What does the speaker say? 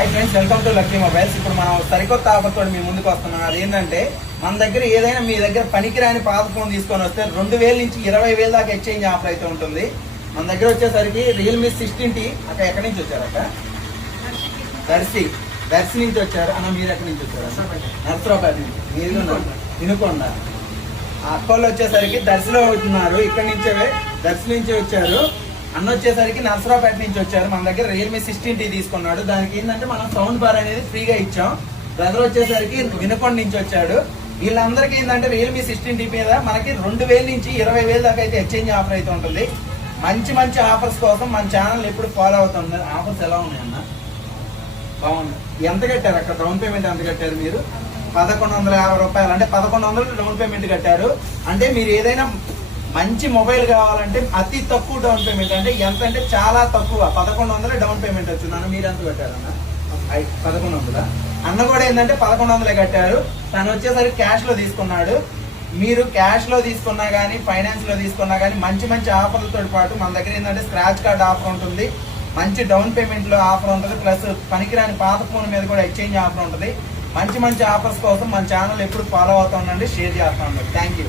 Hi friends, welcome to lucky mobiles. ఇప్పుడు మనం సరికొత్త ఆఫర్ తోటి మీ ముందుకు వస్తున్నాం. అదేంటంటే మన దగ్గర ఏదైనా మీ దగ్గర పనికిరాని పాత ఫోన్ తీసుకొని వస్తే 2000 నుంచి 20,000 దాకా ఎక్స్చేంజ్ ఆఫర్ అయితే ఉంటుంది. మన దగ్గర వచ్చేసరికి రియల్మీ 16T అక్కడ ఎక్కడి నుంచి వచ్చారట? దర్శి నుంచి వచ్చారు అన్న. మీరు ఎక్కడి నుంచి వచ్చారు? నర్సరావుపేట నుంచి. మీరు వినుకొండ. అక్కోళ్ళు వచ్చేసరికి దర్శిలో ఉంటున్నారు. ఇక్కడి నుంచే దర్శి నుంచి వచ్చారు. అన్న వచ్చేసరికి నర్సరావుపేట నుంచి వచ్చారు. మన దగ్గర రియల్మీ 16T తీసుకున్నాడు. దానికి ఏంటంటే మనం సౌండ్ బార్ అనేది ఫ్రీగా ఇచ్చాం. బ్రదర్ వచ్చేసరికి వినుకొండ నుంచి వచ్చాడు. వీళ్ళందరికీ ఏంటంటే రియల్మీ 16T మీద మనకి 2000 నుంచి 20,000 దాకా అయితే ఎక్స్చేంజ్ ఆఫర్ అయితే ఉంటుంది. మంచి మంచి ఆఫర్స్ కోసం మన ఛానల్ ఎప్పుడు ఫాలో అవుతుంది. ఆఫర్స్ ఎలా ఉన్నాయి అన్న? బాగుంది. ఎంత కట్టారు అక్కడ? డౌన్ పేమెంట్ ఎంత కట్టారు మీరు? 1150 రూపాయలు, అంటే 1100 డౌన్ పేమెంట్ కట్టారు. అంటే మీరు ఏదైనా మంచి మొబైల్ కావాలంటే అతి తక్కువ డౌన్ పేమెంట్, అంటే ఎంత అంటే చాలా తక్కువ, 1100 డౌన్ పేమెంట్ వచ్చింది. అన్న మీరు ఎంత కట్టారన్న? 1100. అన్న కూడా ఏంటంటే 1100 కట్టారు. తను వచ్చేసరికి క్యాష్ లో తీసుకున్నాడు. మీరు క్యాష్ లో తీసుకున్నా గానీ ఫైనాన్స్ లో తీసుకున్నా గానీ మంచి మంచి ఆఫర్లతో పాటు మన దగ్గర ఏంటంటే స్క్రాచ్ కార్డ్ ఆఫర్ ఉంటుంది, మంచి డౌన్ పేమెంట్ లో ఆఫర్ ఉంటుంది, ప్లస్ పనికిరాని పాత ఫోన్ మీద కూడా ఎక్స్చేంజ్ ఆఫర్ ఉంటుంది. మంచి మంచి ఆఫర్స్ కోసం మన ఛానల్ ఎప్పుడు ఫాలో అవుతా ఉండండి, షేర్ చేస్తా ఉండండి. Thank you.